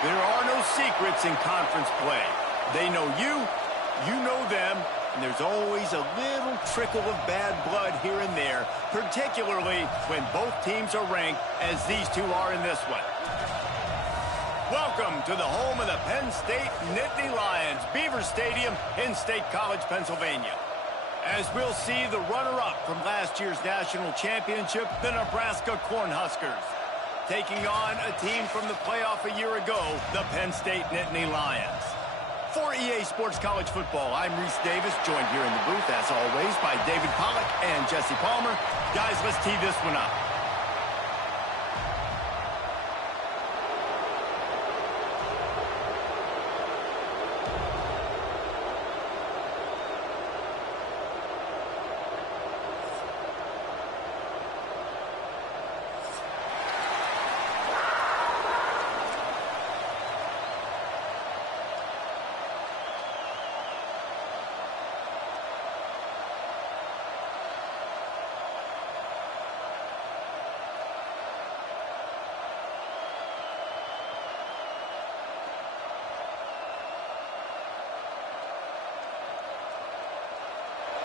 There are no secrets in conference play. They know you, you know them, and there's always a little trickle of bad blood here and there, particularly when both teams are ranked as these two are in this one. Welcome to the home of the Penn State Nittany Lions, Beaver Stadium in State College, Pennsylvania. As we'll see the runner-up from last year's national championship, the Nebraska Cornhuskers, taking on a team from the playoff a year ago, the Penn State Nittany Lions. For EA Sports College Football, I'm Reese Davis, joined here in the booth, as always, by David Pollack and Jesse Palmer. Guys, let's tee this one up.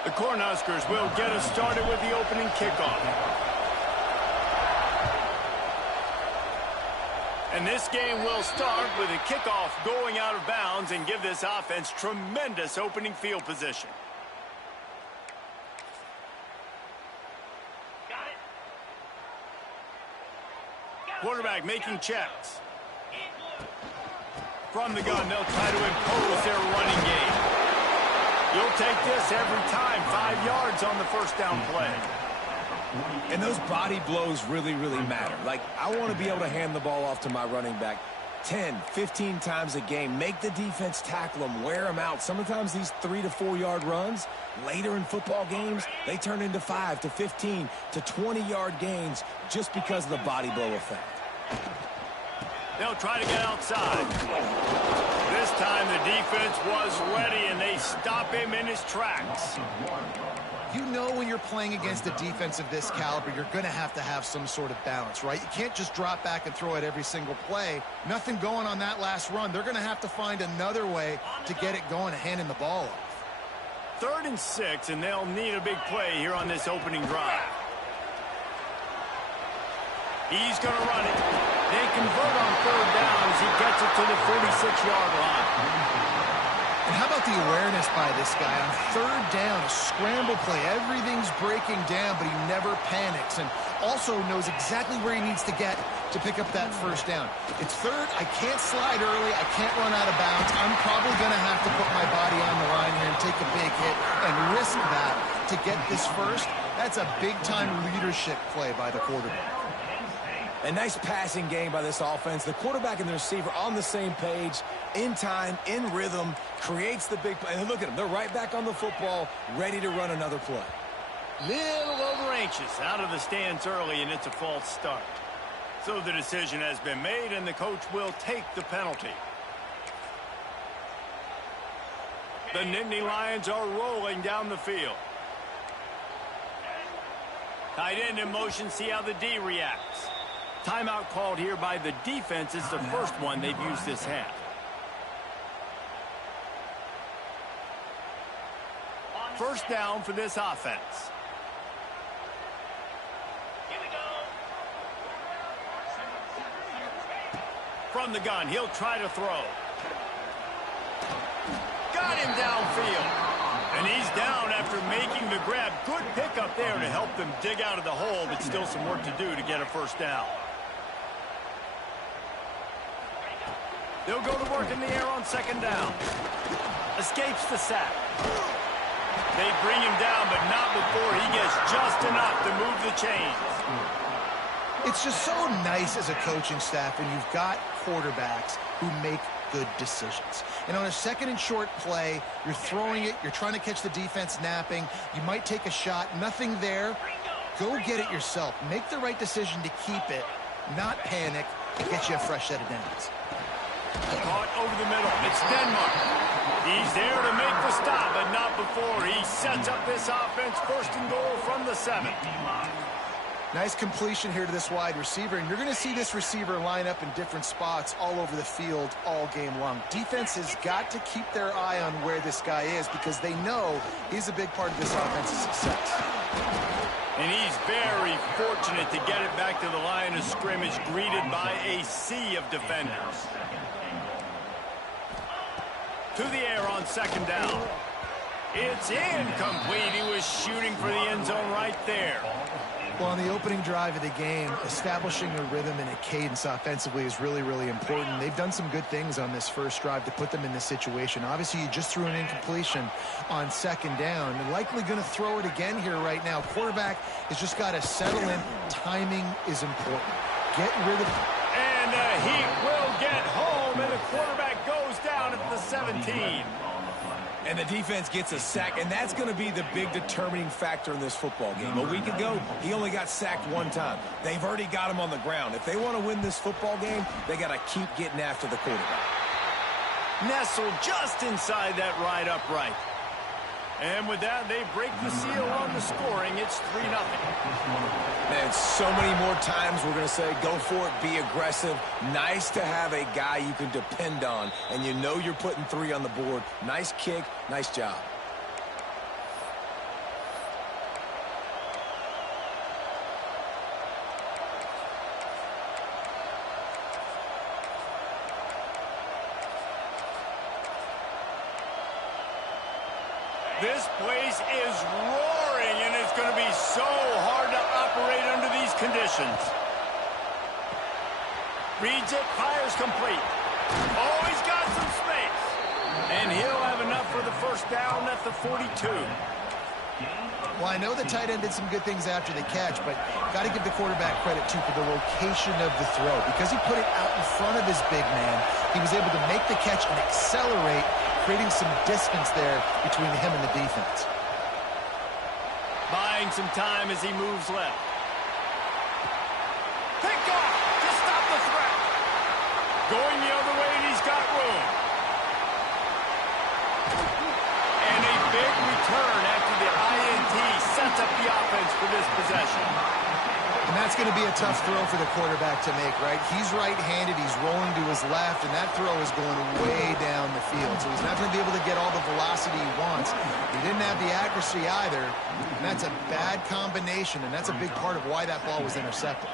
The Cornhuskers will get us started with the opening kickoff. And this game will start with a kickoff going out of bounds and give this offense tremendous opening field position. Quarterback making checks. From the gun, they'll try to impose their running game. You'll take this every time. 5 yards on the first down play. And those body blows really, really matter. Like, I want to be able to hand the ball off to my running back 10, 15 times a game. Make the defense tackle them, wear them out. Sometimes these 3 to 4 yard runs, later in football games, they turn into 5 to 15 to 20 yard gains just because of the body blow effect. They'll try to get outside. This time the defense was ready, and they stop him in his tracks. You know when you're playing against a defense of this caliber, you're going to have some sort of balance, right? You can't just drop back and throw it every single play. Nothing going on that last run. They're going to have to find another way to get it going and handing the ball off. 3rd and 6, and they'll need a big play here on this opening drive. He's going to run it. They convert on 3rd down as he gets it to the 46-yard line. And how about the awareness by this guy on 3rd down, a scramble play. Everything's breaking down, but he never panics and also knows exactly where he needs to get to pick up that 1st down. It's 3rd. I can't slide early. I can't run out of bounds. I'm probably going to have to put my body on the line here and take a big hit and risk that to get this 1st. That's a big-time leadership play by the quarterback. A nice passing game by this offense. The quarterback and the receiver on the same page, in time, in rhythm, creates the big play. And look at them. They're right back on the football, ready to run another play. Little over-anxious out of the stands early, and it's a false start. So the decision has been made, and the coach will take the penalty. The Nittany Lions are rolling down the field. Tight end in motion, see how the D reacts. Timeout called here by the defense. It's the first one they've used this half. First down for this offense. From the gun, he'll try to throw. Got him downfield. And he's down after making the grab. Good pickup there to help them dig out of the hole, but still some work to do to get a first down. They'll go to work in the air on 2nd down. Escapes the sack. They bring him down, but not before he gets just enough to move the chains. It's just so nice as a coaching staff when you've got quarterbacks who make good decisions. And on a 2nd and short play, you're throwing it, you're trying to catch the defense napping, you might take a shot, nothing there. Go get it yourself. Make the right decision to keep it, not panic, and get you a fresh set of downs. Caught over the middle. It's Denmark. He's there to make the stop, but not before he sets up this offense 1st and goal from the 7. Nice completion here to this wide receiver, and you're going to see this receiver line up in different spots all over the field all game long. Defense has got to keep their eye on where this guy is because they know he's a big part of this offense's success. And he's very fortunate to get it back to the line of scrimmage, greeted by a sea of defenders. To the air on second down. It's incomplete. He was shooting for the end zone right there. Well, on the opening drive of the game, establishing a rhythm and a cadence offensively is really, really important. They've done some good things on this first drive to put them in this situation. Obviously, you just threw an incompletion on second down. They're likely going to throw it again here right now. Quarterback has just got to settle in. Timing is important. Get rid of... And he will get home, and the quarterback goes down at the 17. And the defense gets a sack, and that's going to be the big determining factor in this football game. A week ago, he only got sacked one time. They've already got him on the ground. If they want to win this football game, they got to keep getting after the quarterback. Nestled just inside that right upright. And with that, they break the seal on the scoring. It's 3-0. Man, so many more times we're going to say, go for it, be aggressive. Nice to have a guy you can depend on, and you know you're putting 3 on the board. Nice kick, nice job. This place is roaring, and it's going to be so hard to operate under these conditions. Reads it, fires complete. Oh, he's got some space. And he'll have enough for the first down at the 42. Well, I know the tight end did some good things after the catch, but got to give the quarterback credit, too, for the location of the throw. Because he put it out in front of his big man, he was able to make the catch and accelerate, creating some distance there between him and the defense. Buying some time as he moves left. Pick off to stop the threat. Going the other way, and he's got room. And a big return after the INT sets up the offense for this possession. And that's going to be a tough throw for the quarterback to make, right? He's right-handed, he's rolling to his left, and that throw is going way down the field. So he's not going to be able to get all the velocity he wants. He didn't have the accuracy either, and that's a bad combination, and that's a big part of why that ball was intercepted.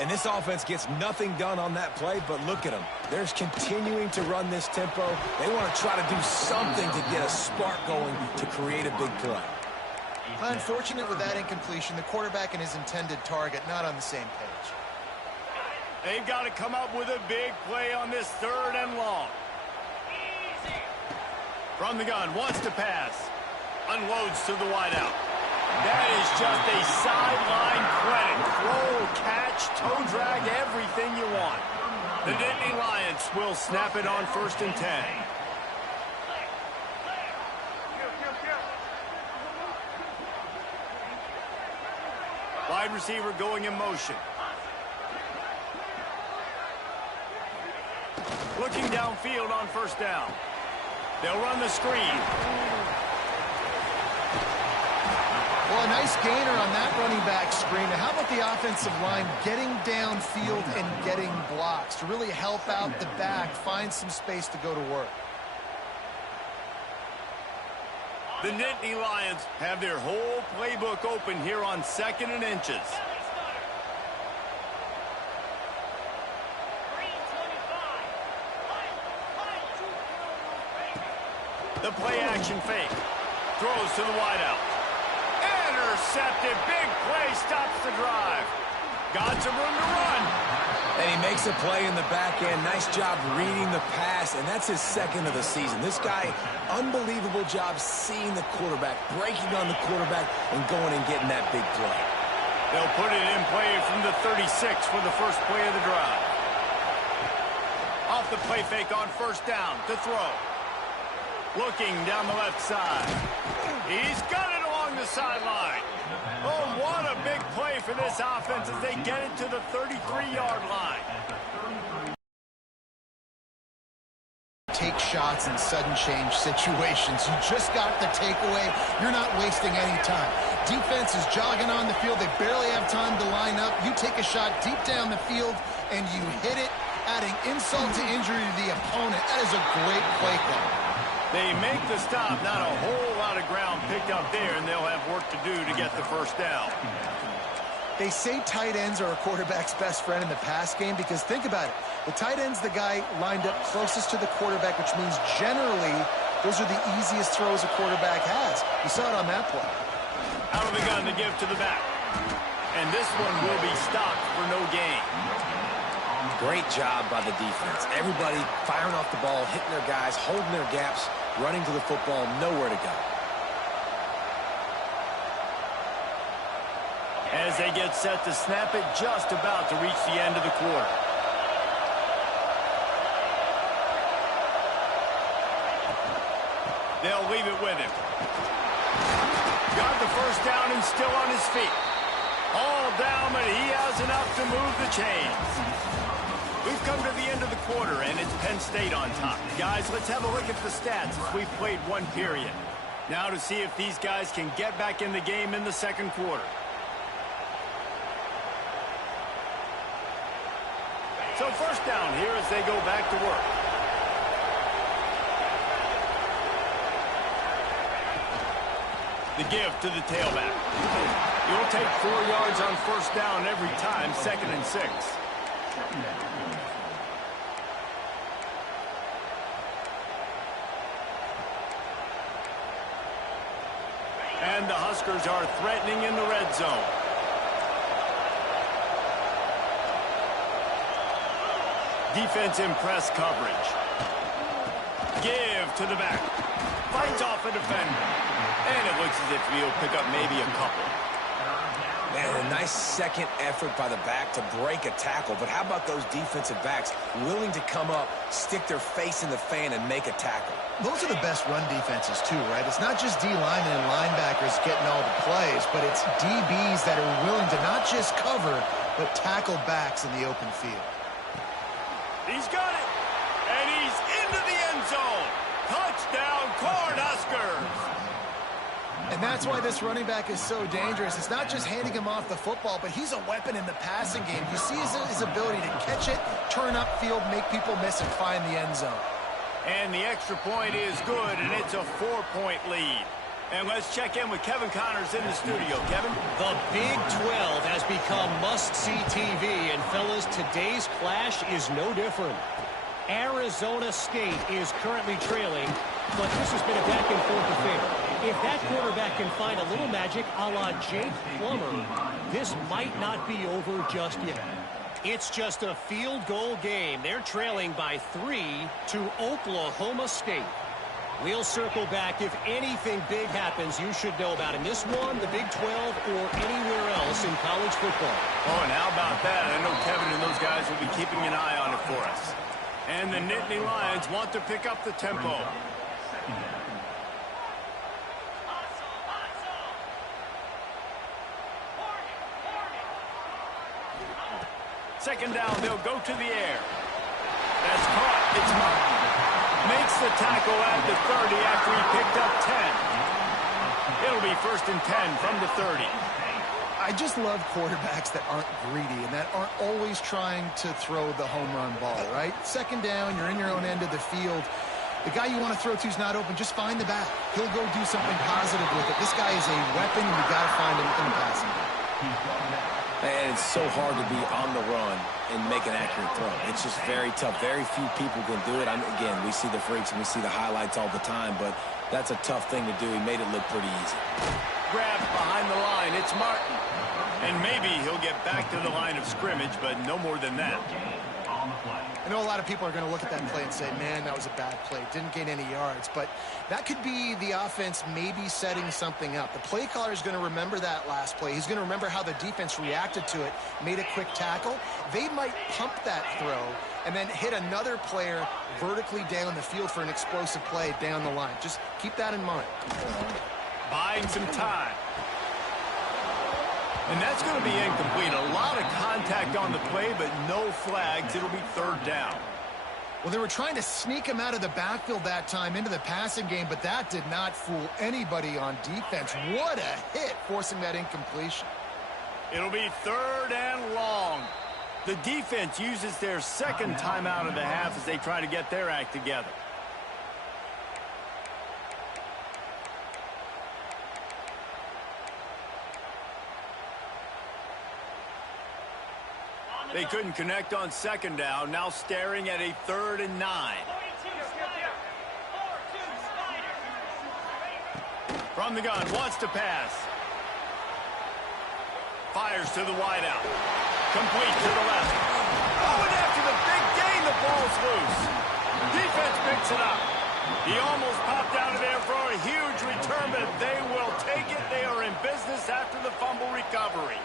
And this offense gets nothing done on that play, but look at them. They're continuing to run this tempo. They want to try to do something to get a spark going to create a big play. Unfortunate with that incompletion, the quarterback and his intended target not on the same page. They've got to come up with a big play on this 3rd and long. From the gun, wants to pass. Unloads to the wideout. That is just a sideline credit. Throw, catch, toe drag, everything you want. The Nittany Lions will snap it on 1st and 10. Wide receiver going in motion. Looking downfield on 1st down. They'll run the screen. Well, a nice gainer on that running back screen. Now, how about the offensive line getting downfield and getting blocks to really help out the back, find some space to go to work? The Nittany Lions have their whole playbook open here on 2nd and inches. The play action fake. Throws to the wideout. Intercepted. Big play stops the drive. Got some room to run. And he makes a play in the back end. Nice job reading the pass, and that's his 2nd of the season. This guy, unbelievable job seeing the quarterback, breaking on the quarterback, and going and getting that big play. They'll put it in play from the 36 for the first play of the drive. Off the play fake on 1st down to throw. Looking down the left side. He's got it along the sideline. Oh, what a big play for this offense as they get it to the 33-yard line. Take shots in sudden change situations. You just got the takeaway. You're not wasting any time. Defense is jogging on the field. They barely have time to line up. You take a shot deep down the field, and you hit it, adding insult to injury to the opponent. That is a great play call. They make the stop. Not a whole lot of ground picked up there, and they'll have work to do to get the first down. They say tight ends are a quarterback's best friend in the pass game because think about it. The tight end's the guy lined up closest to the quarterback, which means generally those are the easiest throws a quarterback has. You saw it on that play. Out of the gun to give to the back. And this one will be stopped for no gain. Great job by the defense. Everybody firing off the ball, hitting their guys, holding their gaps, running to the football, nowhere to go. As they get set to snap it, just about to reach the end of the quarter. They'll leave it with him. Got the first down and still on his feet. All down, but he has enough to move the chains. We've come to the end of the quarter, and it's Penn State on top. Guys, let's have a look at the stats as we've played one period. Now to see if these guys can get back in the game in the second quarter. So first down here as they go back to work. The give to the tailback. You'll take 4 yards on first down every time, 2nd and 6. And the Huskers are threatening in the red zone. Defense in press coverage. Give to the back. Fights off a defender. And it looks as if he'll pick up maybe a couple. Man, a nice second effort by the back to break a tackle. But how about those defensive backs willing to come up, stick their face in the fan, and make a tackle? Those are the best run defenses, too, right? It's not just D-linemen and linebackers getting all the plays, but it's DBs that are willing to not just cover, but tackle backs in the open field. He's got it. And he's into the end zone. Touchdown, Cornhuskers. And that's why this running back is so dangerous. It's not just handing him off the football, but he's a weapon in the passing game. You see his ability to catch it, turn upfield, make people miss, and find the end zone. And the extra point is good, and it's a 4-point lead. And let's check in with Kevin Connors in the studio. Kevin? The Big 12 has become must-see TV, and fellas, today's clash is no different. Arizona State is currently trailing, but this has been a back-and-forth affair. If that quarterback can find a little magic a la Jake Plummer, this might not be over just yet. It's just a field goal game. They're trailing by 3 to Oklahoma State. We'll circle back. If anything big happens, you should know about in this one, the Big 12, or anywhere else in college football. Oh, and how about that? I know Kevin and those guys will be keeping an eye on it for us. And the Nittany Lions want to pick up the tempo. Second down, they'll go to the air. That's caught. It's Martin. Makes the tackle at the 30 after he picked up 10. It'll be 1st and 10 from the 30. I just love quarterbacks that aren't greedy and that aren't always trying to throw the home run ball, right? Second down, you're in your own end of the field. The guy you want to throw to is not open. Just find the back. He'll go do something positive with it. This guy is a weapon, and you got to find him in the passing game. And it's so hard to be on the run and make an accurate throw. It's just very tough. Very few people can do it. Again, we see the freaks and we see the highlights all the time, but that's a tough thing to do. He made it look pretty easy. Grab behind the line. It's Martin. And maybe he'll get back to the line of scrimmage, but no more than that. I know a lot of people are going to look at that play and say, man, that was a bad play. Didn't gain any yards. But that could be the offense maybe setting something up. The play caller is going to remember that last play. He's going to remember how the defense reacted to it, made a quick tackle. They might pump that throw and then hit another player vertically down the field for an explosive play down the line. Just keep that in mind. Buying some time. And that's going to be incomplete. A lot of contact on the play, but no flags. It'll be 3rd down. Well, they were trying to sneak him out of the backfield that time into the passing game, but that did not fool anybody on defense. What a hit, forcing that incompletion. It'll be 3rd and long. The defense uses their second timeout of the half as they try to get their act together. They couldn't connect on 2nd down, now staring at a 3rd and 9. From the gun, wants to pass. Fires to the wideout. Complete to the left. Oh, and after the big gain, the ball's loose. Defense picks it up. He almost popped out of there for a huge return, but they will take it. They are in business after the fumble recovery.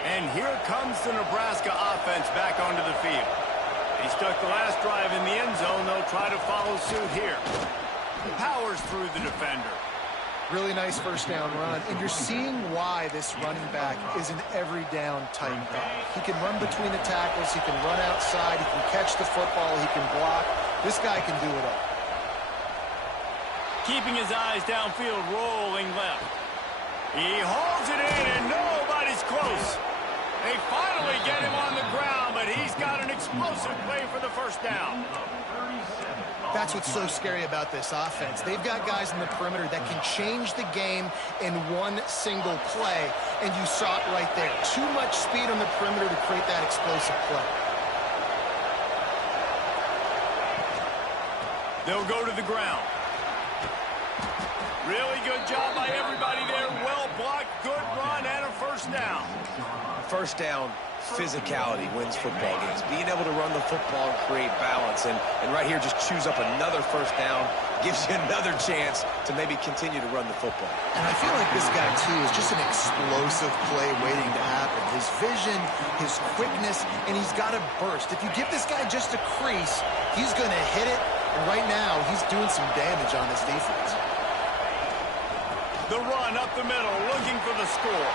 And here comes the Nebraska offense back onto the field. He stuck the last drive in the end zone. They'll try to follow suit here. Powers through the defender. Really nice first down run, and you're seeing why this running back is an every down type guy. He can run between the tackles, he can run outside, he can catch the football, he can block. This guy can do it all. Keeping his eyes downfield, rolling left. He hauls it in, and nobody's close. They finally get him on the ground, but he's got an explosive play for the first down. That's what's so scary about this offense. They've got guys in the perimeter that can change the game in one single play, and you saw it right there. Too much speed on the perimeter to create that explosive play. They'll go to the ground. Really good job by everybody there. Well blocked, good run, and a first down. First down, physicality wins football games. Being able to run the football and create balance. And right here, just choose up another first down, gives you another chance to maybe continue to run the football. And I feel like this guy, too, is just an explosive play waiting to happen. His vision, his quickness, and he's got a burst. If you give this guy just a crease, he's going to hit it. And right now, he's doing some damage on this defense. The run up the middle, looking for the score.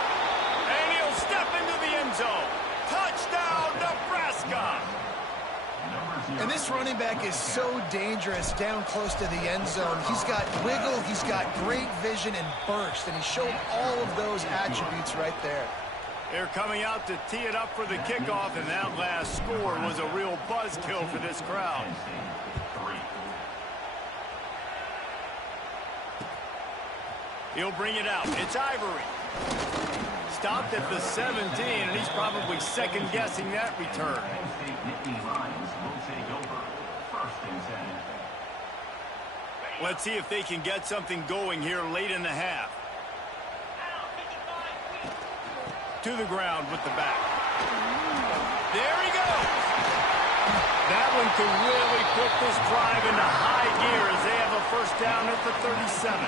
And he'll step into the end zone. Touchdown, Nebraska! And this running back is so dangerous down close to the end zone. He's got wiggle, he's got great vision and burst, and he showed all of those attributes right there. They're coming out to tee it up for the kickoff, and that last score was a real buzzkill for this crowd. He'll bring it out. It's Ivory. Stopped at the 17, and he's probably second-guessing that return. Let's see if they can get something going here late in the half. To the ground with the back. There he goes. That one could really put this drive into high gear as they have a first down at the 37.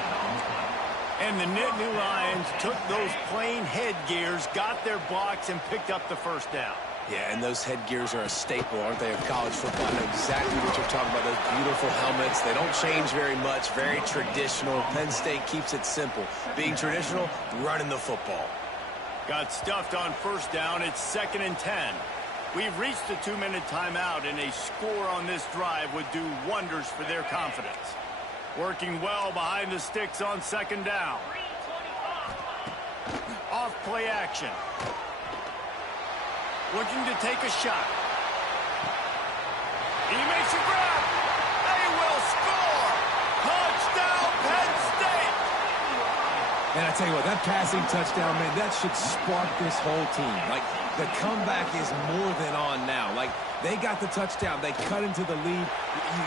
And the Nittany Lions took those plain headgears, got their blocks, and picked up the first down. Yeah, and those headgears are a staple, aren't they, of college football? I know exactly what you're talking about, those beautiful helmets. They don't change very much, very traditional. Penn State keeps it simple. Being traditional, running the football. Got stuffed on first down. It's 2nd and 10. We've reached the 2-minute timeout, and a score on this drive would do wonders for their confidence. Working well behind the sticks on 2nd down. Off play action. Looking to take a shot. He makes a grab. They will score. Touchdown, Penn State. And I tell you what, that passing touchdown, man, that should spark this whole team. Like, the comeback is more than on now. Like, they got the touchdown. They cut into the lead.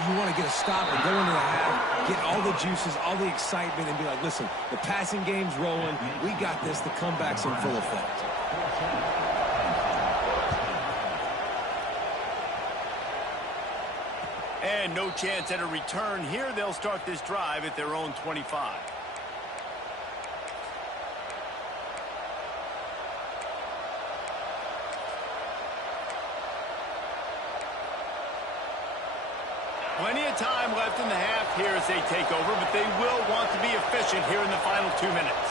You want to get a stop and go into the half, get all the juices, all the excitement, and be like, listen, the passing game's rolling. We got this. The comeback's in full effect. And no chance at a return here. They'll start this drive at their own 25. Plenty of time left in the half here as they take over, but they will want to be efficient here in the final 2 minutes.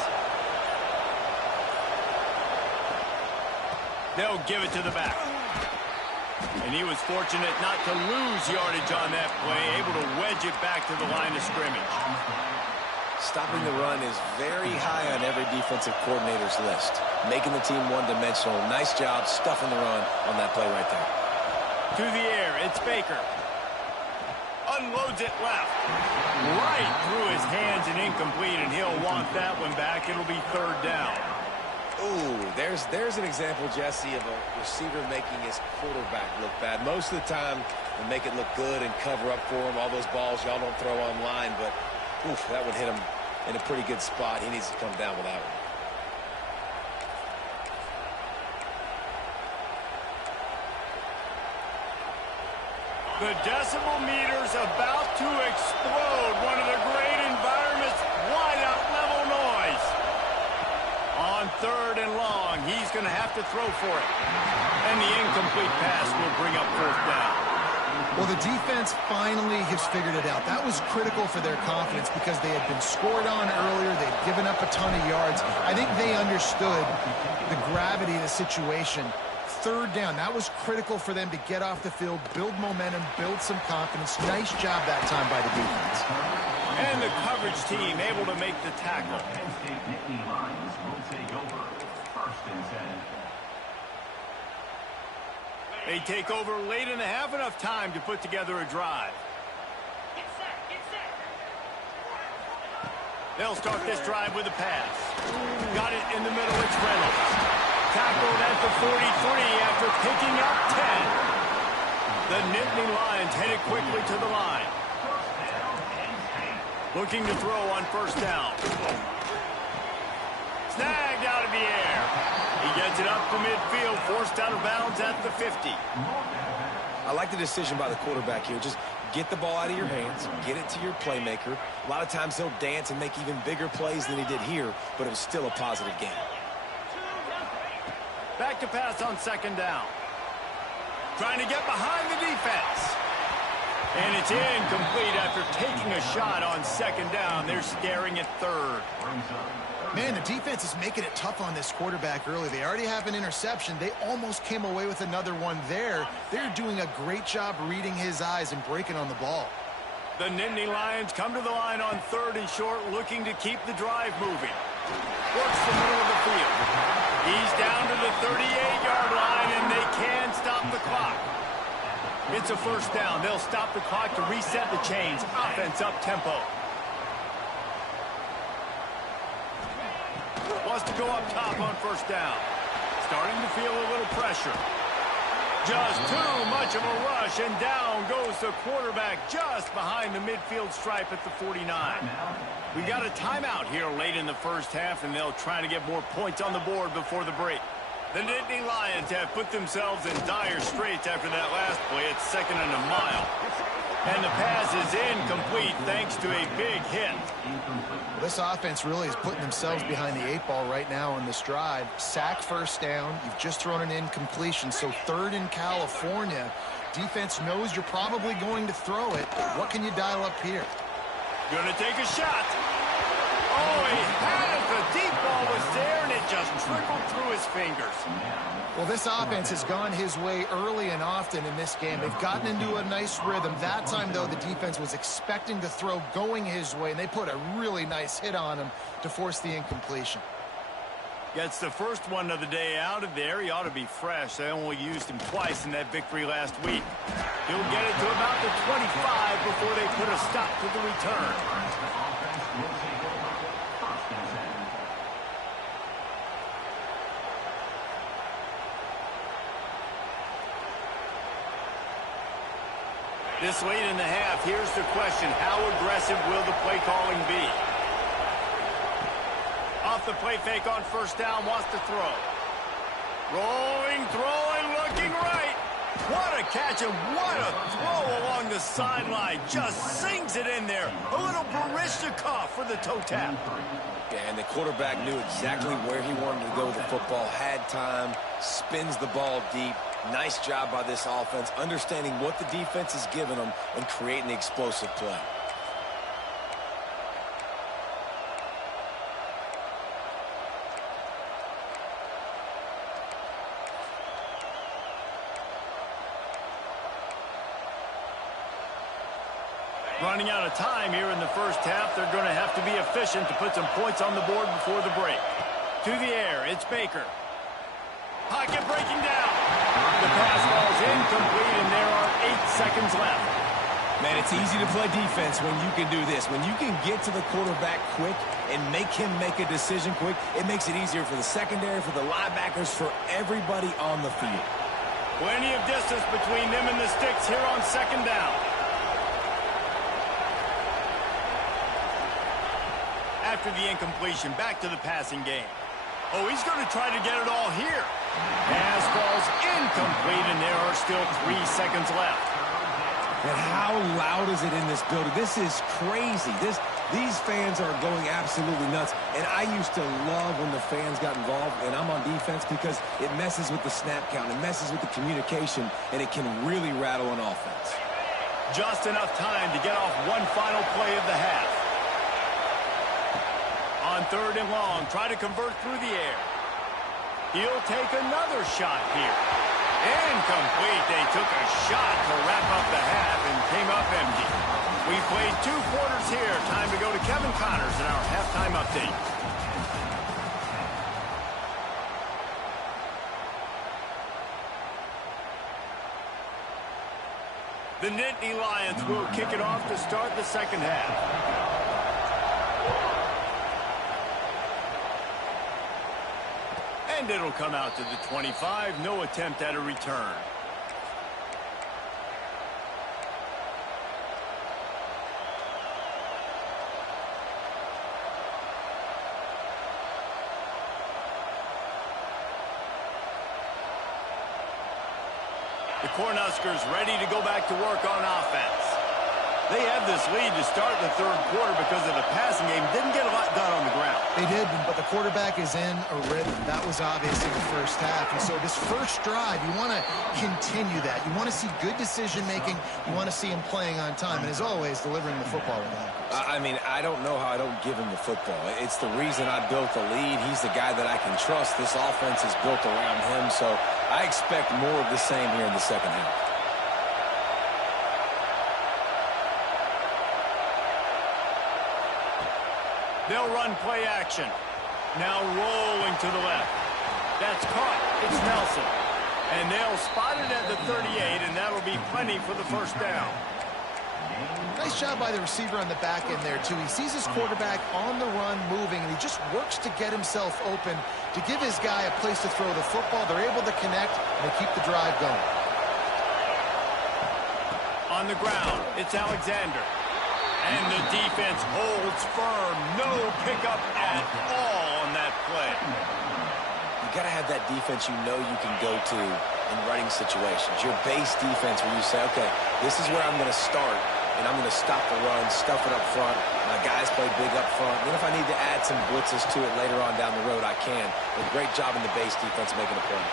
They'll give it to the back. And he was fortunate not to lose yardage on that play, able to wedge it back to the line of scrimmage. Stopping the run is very high on every defensive coordinator's list. Making the team one-dimensional. Nice job stuffing the run on that play right there. To the air, it's Baker. Unloads it left. Right through his hands and incomplete, and he'll want that one back. It'll be third down. Ooh, there's an example, Jesse, of a receiver making his quarterback look bad. Most of the time, they make it look good and cover up for him. All those balls y'all don't throw online, but oof, that would hit him in a pretty good spot. He needs to come down with that one. The decibel meter's about to explode. One of the great environments, wide-out level noise. On third and long, he's going to have to throw for it. And the incomplete pass will bring up fourth down. Well, the defense finally has figured it out. That was critical for their confidence because they had been scored on earlier. They'd given up a ton of yards. I think they understood the gravity of the situation. Third down, that was critical for them to get off the field, build momentum, build some confidence. Nice job that time by the defense. And the coverage team able to make the tackle. They take over late in the half, enough time to put together a drive. They'll start this drive with a pass. Got it in the middle, it's Reynolds. Tackled at the 43 after picking up 10. The Nittany Lions headed quickly to the line. Looking to throw on first down. Snagged out of the air. He gets it up to midfield, forced out of bounds at the 50. I like the decision by the quarterback here. Just get the ball out of your hands, get it to your playmaker. A lot of times he'll dance and make even bigger plays than he did here, but it was still a positive game. Back to pass on second down. Trying to get behind the defense. And it's incomplete after taking a shot on second down. They're staring at third. Man, the defense is making it tough on this quarterback early. They already have an interception. They almost came away with another one there. They're doing a great job reading his eyes and breaking on the ball. The Nittany Lions come to the line on third and short, looking to keep the drive moving. Works the middle of the field. He's down to the 38-yard line, and they can stop the clock. It's a first down. They'll stop the clock to reset the chains. Offense up tempo. Wants to go up top on first down. Starting to feel a little pressure. Just too much of a rush, and down goes the quarterback just behind the midfield stripe at the 49. We got a timeout here late in the first half, and they'll try to get more points on the board before the break. The Nittany Lions have put themselves in dire straits after that last play. It's second and a mile. And the pass is incomplete thanks to a big hit. Well, this offense really is putting themselves behind the 8 ball right now on this drive. Sack first down. You've just thrown an incompletion. So third in California. Defense knows you're probably going to throw it. What can you dial up here? Gonna take a shot. Oh, he had it. The deep ball was there, and it just trickled through his fingers. Well, this offense has gone his way early and often in this game. They've gotten into a nice rhythm. That time, though, the defense was expecting to throw going his way, and they put a really nice hit on him to force the incompletion. Gets the first one of the day out of there. He ought to be fresh. They only used him twice in that victory last week. He'll get it to about the 25 before they put a stop to the return. This late in the half, here's the question. How aggressive will the play calling be? Off the play fake on first down, wants to throw. Rolling, throwing, looking right. What a catch and what a throw along the sideline. Just sings it in there. A little Baryshnikov for the toe tap. Yeah, and the quarterback knew exactly where he wanted to go with the football, had time, spins the ball deep. Nice job by this offense, understanding what the defense is giving them and creating the explosive play. Running out of time here in the first half. They're going to have to be efficient to put some points on the board before the break. To the air, it's Baker. Pocket breaking down. The pass falls incomplete, and there are 8 seconds left. Man, it's easy to play defense when you can do this. When you can get to the quarterback quick and make him make a decision quick, it makes it easier for the secondary, for the linebackers, for everybody on the field. Plenty of distance between them and the sticks here on second down. After the incompletion, back to the passing game. Oh, he's going to try to get it all here. Pass falls incomplete, and there are still 3 seconds left. And how loud is it in this building? This is crazy. These fans are going absolutely nuts. And I used to love when the fans got involved, and I'm on defense, because it messes with the snap count. It messes with the communication, and it can really rattle an offense. Just enough time to get off one final play of the half. On 3rd and long, try to convert through the air. He'll take another shot here. Incomplete. They took a shot to wrap up the half and came up empty. We played 2 quarters here. Time to go to Kevin Connors in our halftime update. The Nittany Lions will kick it off to start the second half. And it'll come out to the 25. No attempt at a return. The Cornhuskers ready to go back to work on offense. They had this lead to start the 3rd quarter because of the passing game. Didn't get a lot done on the ground. They did, but the quarterback is in a rhythm. That was obvious in the first half. And so this first drive, you want to continue that. You want to see good decision-making. You want to see him playing on time. And as always, delivering the football with accuracy. I mean, I don't know how I don't give him the football. It's the reason I built the lead. He's the guy that I can trust. This offense is built around him. So I expect more of the same here in the second half. They'll run play action. Now rolling to the left. That's caught. It's Nelson. And they'll spot it at the 38, and that'll be plenty for the first down. Nice job by the receiver on the back end there, too. He sees his quarterback on the run moving, and he just works to get himself open to give his guy a place to throw the football. They're able to connect, and they keep the drive going. On the ground, it's Alexander. And the defense holds firm. No pickup at all on that play. You got to have that defense you know you can go to in running situations. Your base defense where you say, okay, this is where I'm going to start, and I'm going to stop the run, stuff it up front. My guys play big up front. Then if I need to add some blitzes to it later on down the road, I can. But great job in the base defense making a play.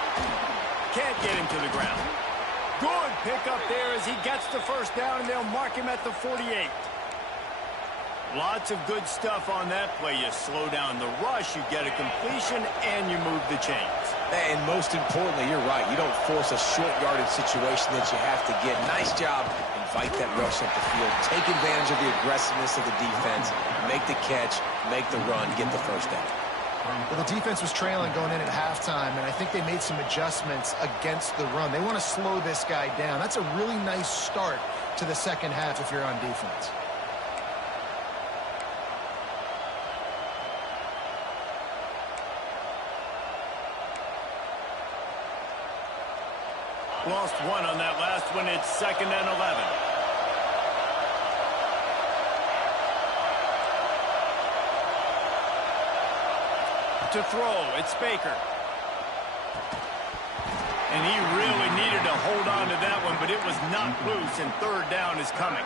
Can't get him to the ground. Good pickup there as he gets the first down, and they'll mark him at the 48. Lots of good stuff on that play. You slow down the rush, you get a completion, and you move the chains. And most importantly, you're right. You don't force a short yardage situation that you have to get. Nice job. Invite that rush up the field. Take advantage of the aggressiveness of the defense. Make the catch, make the run, get the first down. Well, the defense was trailing going in at halftime, and I think they made some adjustments against the run. They want to slow this guy down. That's a really nice start to the second half if you're on defense. Lost one on that last one. It's 2nd and 11. To throw, it's Baker. And he really needed to hold on to that one, but it was knocked loose, and 3rd down is coming.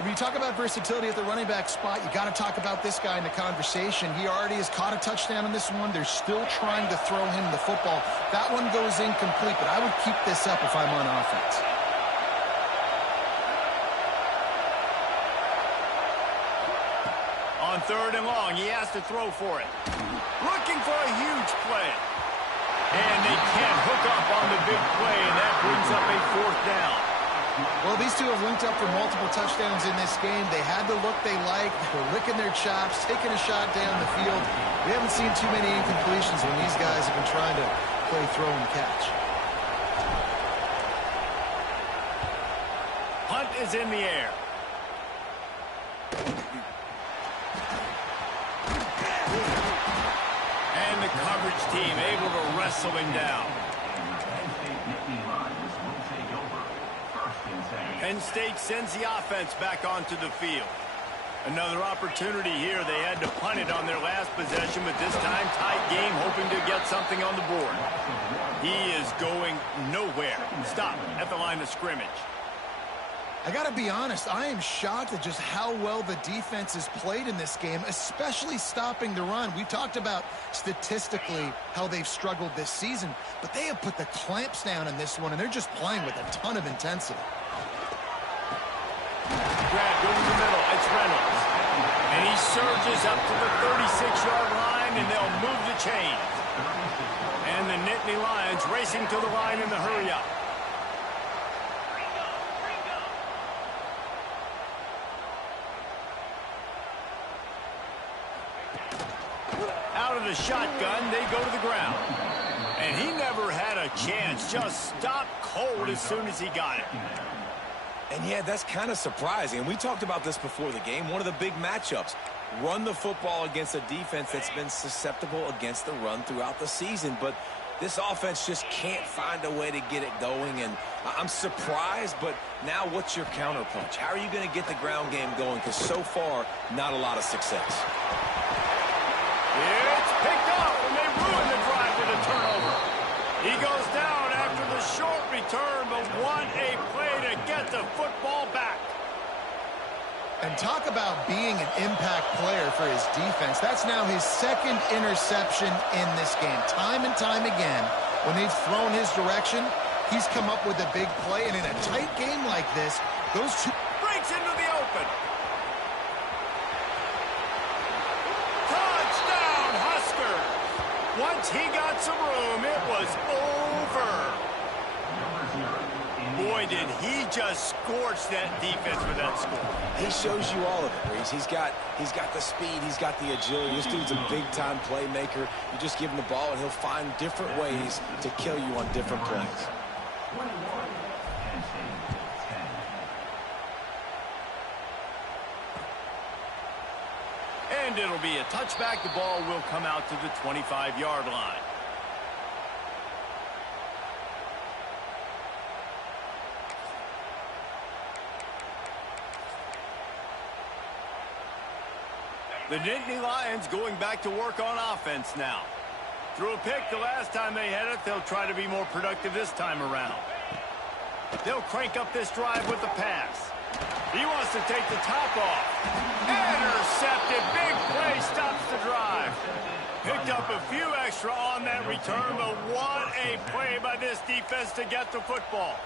When you talk about versatility at the running back spot, you got to talk about this guy in the conversation. He already has caught a touchdown in this one. They're still trying to throw him the football. That one goes incomplete, but I would keep this up if I'm on offense. On 3rd and long, he has to throw for it. Looking for a huge play. And they can't hook up on the big play, and that brings up a 4th down. Well, these two have linked up for multiple touchdowns in this game. They had the look they like. They're licking their chops, taking a shot down the field. We haven't seen too many incompletions when these guys have been trying to play throw and catch. Punt is in the air. And the coverage team able to wrestle him down. Penn State sends the offense back onto the field. Another opportunity here. They had to punt it on their last possession, but this time tight game, hoping to get something on the board. He is going nowhere. Stop at the line of scrimmage. I got to be honest, I am shocked at just how well the defense has played in this game, especially stopping the run. We talked about statistically how they've struggled this season, but they have put the clamps down in this one, and they're just playing with a ton of intensity. Grab, go to the middle. It's Reynolds. And he surges up to the 36-yard line, and they'll move the chain. And the Nittany Lions racing to the line in the hurry-up. Out of the shotgun, they go to the ground. And he never had a chance. Just stopped cold as soon as he got it. And yeah, that's kind of surprising. And we talked about this before the game. One of the big matchups. Run the football against a defense that's been susceptible against the run throughout the season. But this offense just can't find a way to get it going. And I'm surprised, but now what's your counterpunch? How are you going to get the ground game going? Because so far, not a lot of success. It's picked up, and they ruin the drive with a turnover. He goes down after the short return, but what a play to get the football back. And talk about being an impact player for his defense. That's now his second interception in this game. Time and time again, when they've thrown his direction, he's come up with a big play. And in a tight game like this, those two... Breaks into the open. Touchdown, Husker. Once he got some room, it was over. Boy, did he just scorch that defense with that score. He shows you all of it, Reese. He's got the speed, he's got the agility. This dude's a big-time playmaker. You just give him the ball, and he'll find different ways to kill you on different plays. And it'll be a touchback. The ball will come out to the 25-yard line. The Nittany Lions going back to work on offense now. Threw a pick the last time they had it. They'll try to be more productive this time around. They'll crank up this drive with the pass. He wants to take the top off. Intercepted. Big play stops the drive. Picked up a few extra on that return, but what a play by this defense to get the football.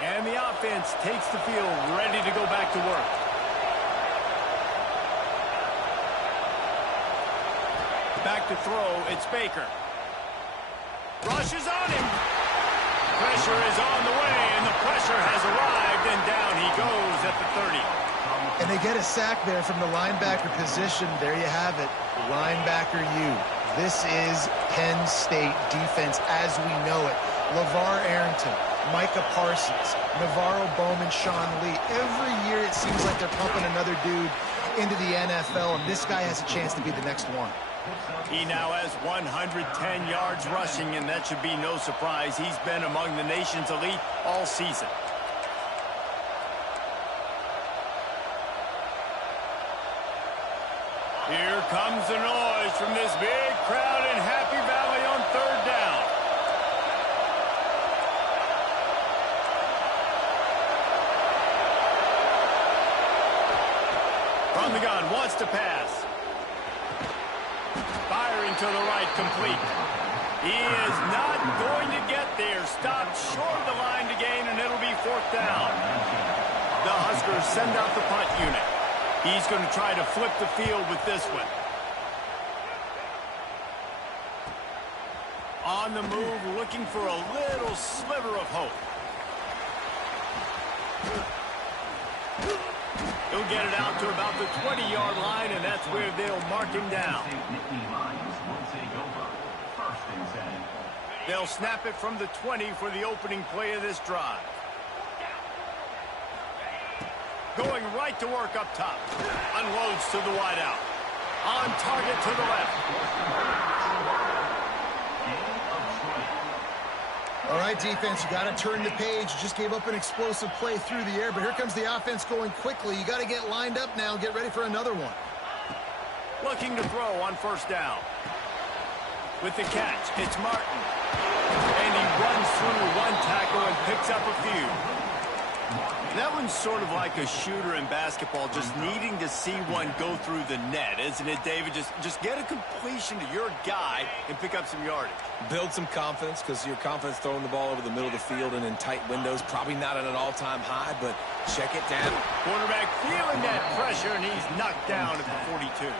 And the offense takes the field, ready to go back to work. Back to throw, it's Baker. Rushes on him. Pressure is on the way, and the pressure has arrived, and down he goes at the 30. And they get a sack there from the linebacker position. There you have it, linebacker U. This is Penn State defense as we know it. LeVar Arrington, Micah Parsons, Navarro Bowman, Sean Lee. Every year it seems like they're pumping another dude into the NFL, and this guy has a chance to be the next one. He now has 110 yards rushing, and that should be no surprise. He's been among the nation's elite all season. Here comes the noise from this big crowd in Happy Valley on third down. From the gun, wants to pass. Firing to the right, complete. He is not going to get there. Stopped short of the line to gain, and it'll be fourth down. The Huskers send out the punt unit. He's going to try to flip the field with this one. On the move, looking for a little sliver of hope. He'll get it out to about the 20-yard line, and that's where they'll mark him down. They'll snap it from the 20 for the opening play of this drive. Going right to work up top. Unloads to the wideout. On target to the left. All right, defense, you got to turn the page. You just gave up an explosive play through the air, but here comes the offense going quickly. You got to get lined up now and get ready for another one. Looking to throw on first down. With the catch, it's Martin. And he runs through one tackle and picks up a few. That one's sort of like a shooter in basketball, just needing to see one go through the net, isn't it, David? Just get a completion to your guy and pick up some yardage. Build some confidence, because your confidence throwing the ball over the middle of the field and in tight windows, probably not at an all-time high, but check it down. Quarterback feeling that pressure, and he's knocked down at the 42.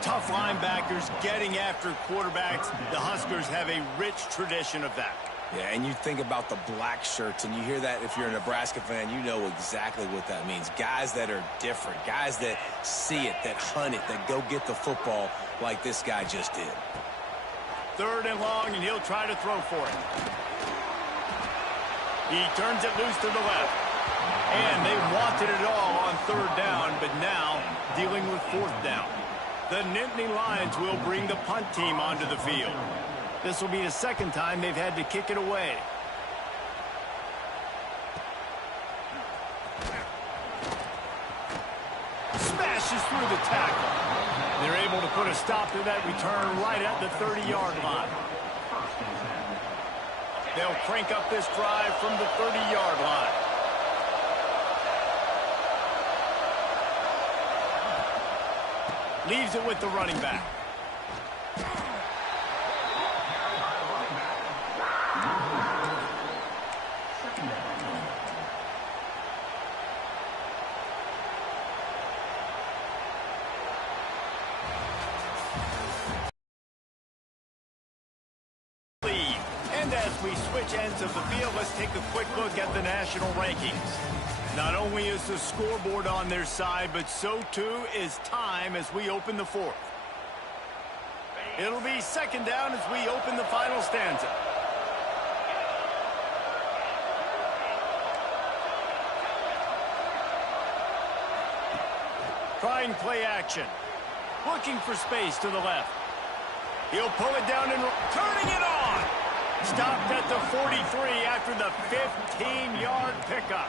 Tough linebackers getting after quarterbacks. The Huskers have a rich tradition of that. Yeah, and you think about the black shirts, and you hear that if you're a Nebraska fan, you know exactly what that means. Guys that are different, guys that see it, that hunt it, that go get the football like this guy just did. 3rd and long, and he'll try to throw for it. He turns it loose to the left. And they wanted it all on 3rd down, but now dealing with 4th down. The Nittany Lions will bring the punt team onto the field. This will be the 2nd time they've had to kick it away. Smashes through the tackle. They're able to put a stop to that return right at the 30-yard line. They'll crank up this drive from the 30-yard line. Leaves it with the running back. And as we switch ends of the field, let's take a quick look at the national rankings. Not only is the scoreboard on their side, but so too is time as we open the 4th. It'll be 2nd down as we open the final stanza. Trying play action. Looking for space to the left. He'll pull it down and turning it on. Stopped at the 43 after the 15-yard pickup.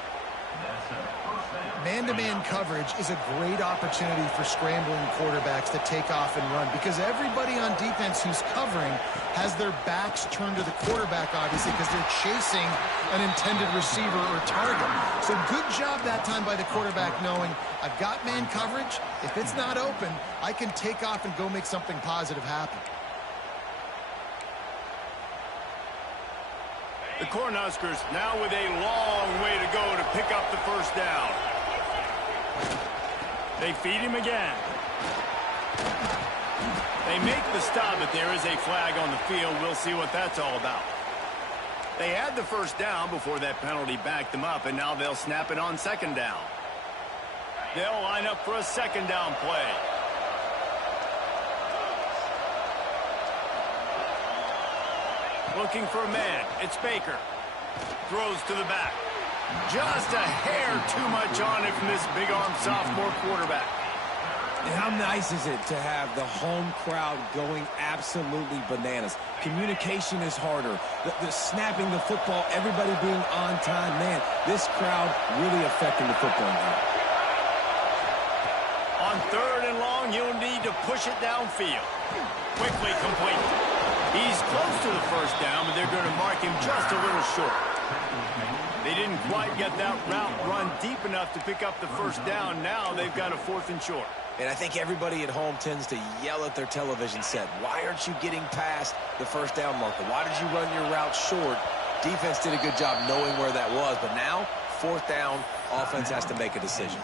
Man-to-man coverage is a great opportunity for scrambling quarterbacks to take off and run, because everybody on defense who's covering has their backs turned to the quarterback, obviously, because they're chasing an intended receiver or target. So good job that time by the quarterback knowing, I've got man coverage. If it's not open, I can take off and go make something positive happen. The Cornhuskers now with a long way to go to pick up the 1st down. They feed him again. They make the stop, but there is a flag on the field. We'll see what that's all about. They had the 1st down before that penalty backed them up, and now they'll snap it on 2nd down. They'll line up for a 2nd down play. Looking for a man. It's Baker. Throws to the back. Just a hair too much on it from this big-arm sophomore quarterback. And how nice is it to have the home crowd going absolutely bananas? Communication is harder. The snapping the football, everybody being on time. Man, this crowd really affecting the football game. On 3rd and long, you'll need to push it downfield. Quickly complete. He's close to the 1st down, but they're going to mark him just a little short. They didn't quite get that route run deep enough to pick up the 1st down. Now they've got a 4th and short. And I think everybody at home tends to yell at their television set, why aren't you getting past the 1st down marker? Why did you run your route short? Defense did a good job knowing where that was, but now 4th down, offense has to make a decision.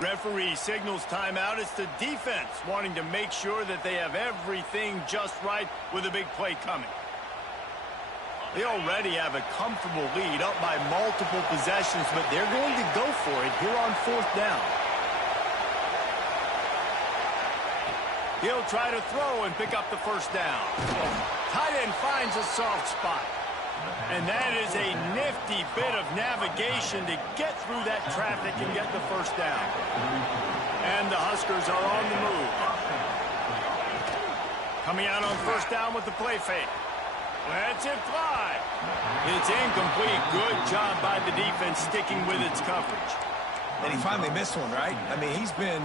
Referee signals timeout. It's the defense wanting to make sure that they have everything just right with a big play coming. They already have a comfortable lead up by multiple possessions, but they're going to go for it here on 4th down. He'll try to throw and pick up the 1st down. Tight end finds a soft spot. And that is a nifty bit of navigation to get through that traffic and get the 1st down. And the Huskers are on the move. Coming out on 1st down with the play fake. Lets it fly. It's incomplete. Good job by the defense sticking with its coverage. And he finally missed one, right? I mean, he's been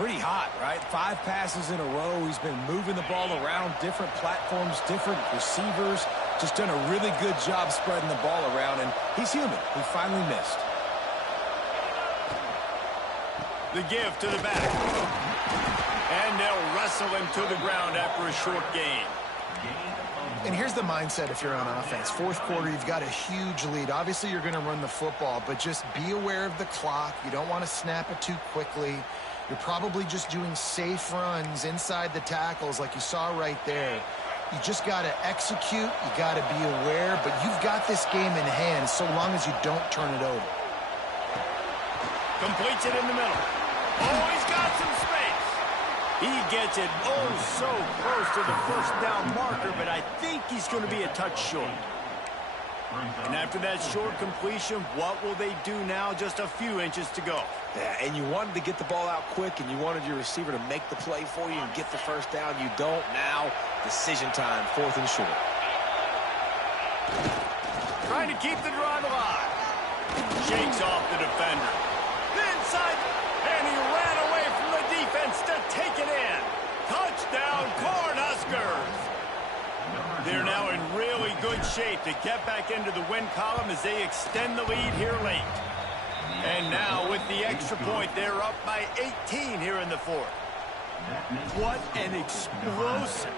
pretty hot, right? 5 passes in a row. He's been moving the ball around different platforms, different receivers. Just done a really good job spreading the ball around, and he's human. He finally missed. The give to the back. And they'll wrestle him to the ground after a short gain. And here's the mindset if you're on offense. 4th quarter, you've got a huge lead. Obviously, you're going to run the football, but just be aware of the clock. You don't want to snap it too quickly. You're probably just doing safe runs inside the tackles like you saw right there. You just got to execute. You got to be aware, but you've got this game in hand so long as you don't turn it over. Completes it in the middle. Oh, he's got some space. He gets it so close to the 1st down marker, but I think he's going to be a touch short. And after that short completion, what will they do now? Just a few inches to go. Yeah, and you wanted to get the ball out quick, and you wanted your receiver to make the play for you and get the 1st down. You don't now. Decision time, 4th and short. Trying to keep the drive alive. Shakes off the defender. Inside, and he ran away from the defense to take it in. Touchdown, Cornhuskers. They're now in really good shape to get back into the win column as they extend the lead here late. And now with the extra point, they're up by 18 here in the 4th. What an explosive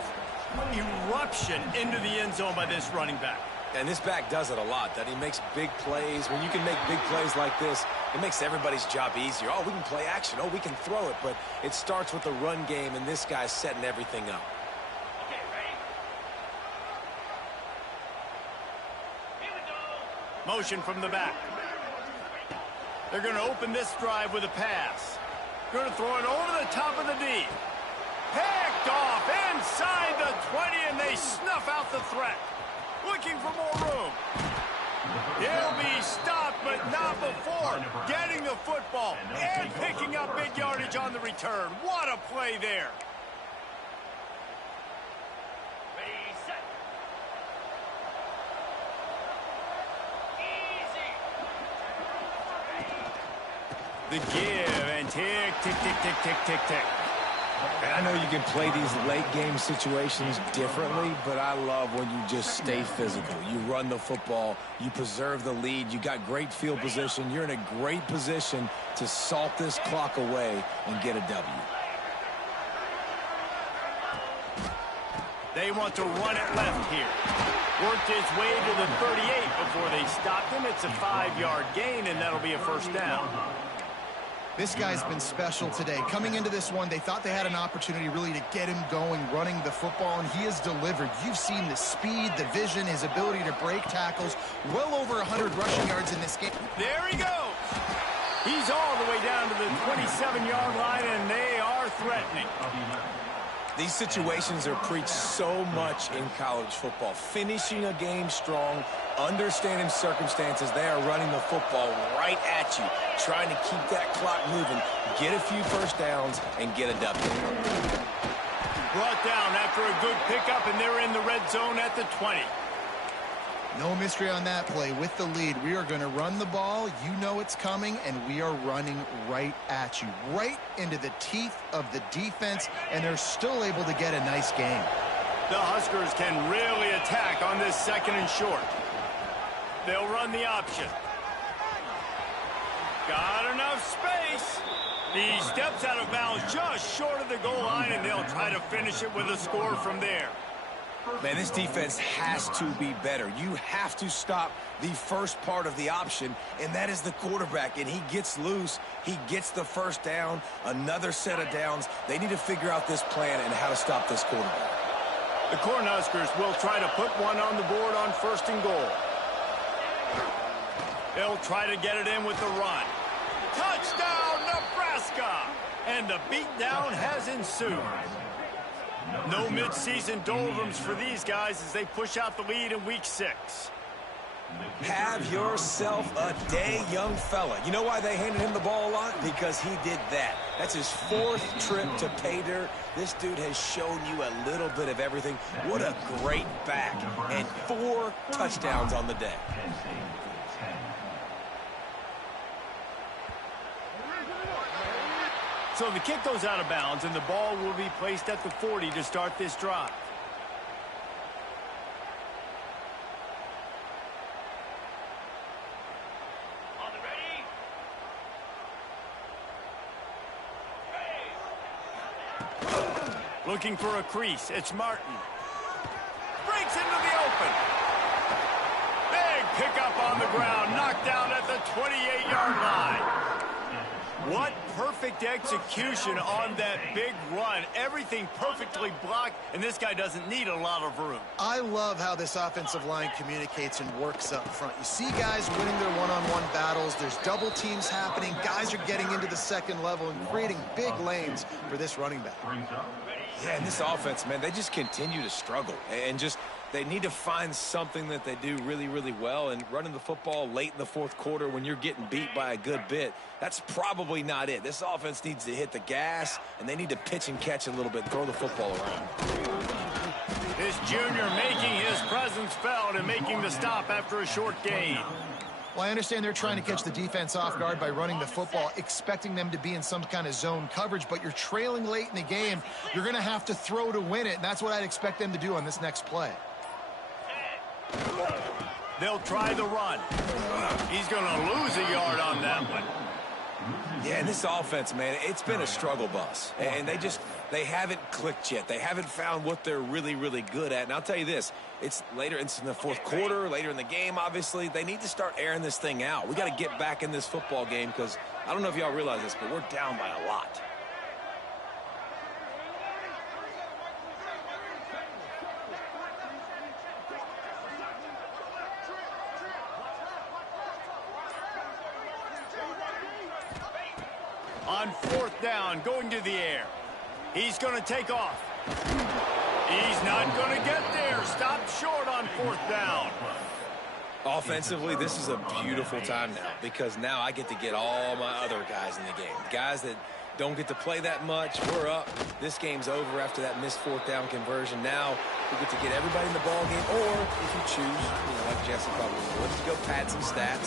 eruption into the end zone by this running back. And this back does it a lot, that he makes big plays. When you can make big plays like this, it makes everybody's job easier. Oh, we can play action. Oh, we can throw it. But it starts with the run game, and this guy's setting everything up. Okay, ready? Here we go. Motion from the back. They're going to open this drive with a pass. Going to throw it over the top of the D. Picked off inside the 20, and they snuff out the threat. Looking for more room. He'll be stopped, but not before getting the football and picking up big yardage on the return. What a play there. Ready, set. Easy. The give and tick, tick, tick, tick, tick, tick, tick. And I know you can play these late-game situations differently, but I love when you just stay physical. You run the football, you preserve the lead, you got great field position, you're in a great position to salt this clock away and get a W. They want to run it left here. Worked his way to the 38 before they stopped him. It's a 5-yard gain, and that'll be a 1st down. This guy's been special today. Coming into this one, they thought they had an opportunity really to get him going, running the football, and he has delivered. You've seen the speed, the vision, his ability to break tackles. Well over 100 rushing yards in this game. There he goes. He's all the way down to the 27-yard line, and they are threatening. These situations are preached so much in college football. Finishing a game strong, understanding circumstances. They are running the football right at you, trying to keep that clock moving, get a few 1st downs, and get a W. Brought down after a good pickup, and they're in the red zone at the 20. No mystery on that play. With the lead, we are going to run the ball. You know it's coming, and we are running right at you, right into the teeth of the defense, and they're still able to get a nice game. The Huskers can really attack on this 2nd and short. They'll run the option. Got enough space. He steps out of bounds just short of the goal line, and they'll try to finish it with a score from there. Man, this defense has to be better. You have to stop the first part of the option, and that is the quarterback. And he gets loose. He gets the 1st down, another set of downs. They need to figure out this plan and how to stop this quarterback. The Cornhuskers will try to put one on the board on 1st and goal. They'll try to get it in with the run. Touchdown, Nebraska! And the beatdown has ensued. No midseason doldrums for these guys as they push out the lead in Week 6. Have yourself a day, young fella. You know why they handed him the ball a lot? Because he did that. That's his 4th trip to pay dirt. This dude has shown you a little bit of everything. What a great back. And 4 touchdowns on the day. So the kick goes out of bounds, and the ball will be placed at the 40 to start this drive. Looking for a crease. It's Martin. Breaks into the open. Big pickup on the ground. Knocked down at the 28-yard line. What perfect execution on that big run. Everything perfectly blocked, and this guy doesn't need a lot of room. I love how this offensive line communicates and works up front. You see guys winning their one-on-one battles. There's double teams happening. Guys are getting into the second level and creating big lanes for this running back. Yeah, and this offense, man, they just continue to struggle. And just, they need to find something that they do really, really well. And running the football late in the 4th quarter when you're getting beat by a good bit, that's probably not it. This offense needs to hit the gas, and they need to pitch and catch a little bit, throw the football around. This junior making his presence felt and making the stop after a short gain. Well, I understand they're trying to catch the defense off guard by running the football, expecting them to be in some kind of zone coverage, but you're trailing late in the game. You're going to have to throw to win it, and that's what I'd expect them to do on this next play. They'll try the run. He's going to lose a yard on that one. Yeah, and this offense, man, it's been a struggle bus. And they haven't clicked yet. They haven't found what they're really, really good at. And I'll tell you this, it's in the 4th quarter, later in the game, obviously. They need to start airing this thing out. We got to get back in this football game because I don't know if y'all realize this, but we're down by a lot. On 4th down, going to the air. He's going to take off. He's not going to get there. Stopped short on 4th down. Offensively, this is a beautiful time now because now I get to get all my other guys in the game. Guys that don't get to play that much, we're up. This game's over after that missed 4th down conversion. Now we get to get everybody in the ball game, or if you choose, like Jesse probably would, to go pad some stats.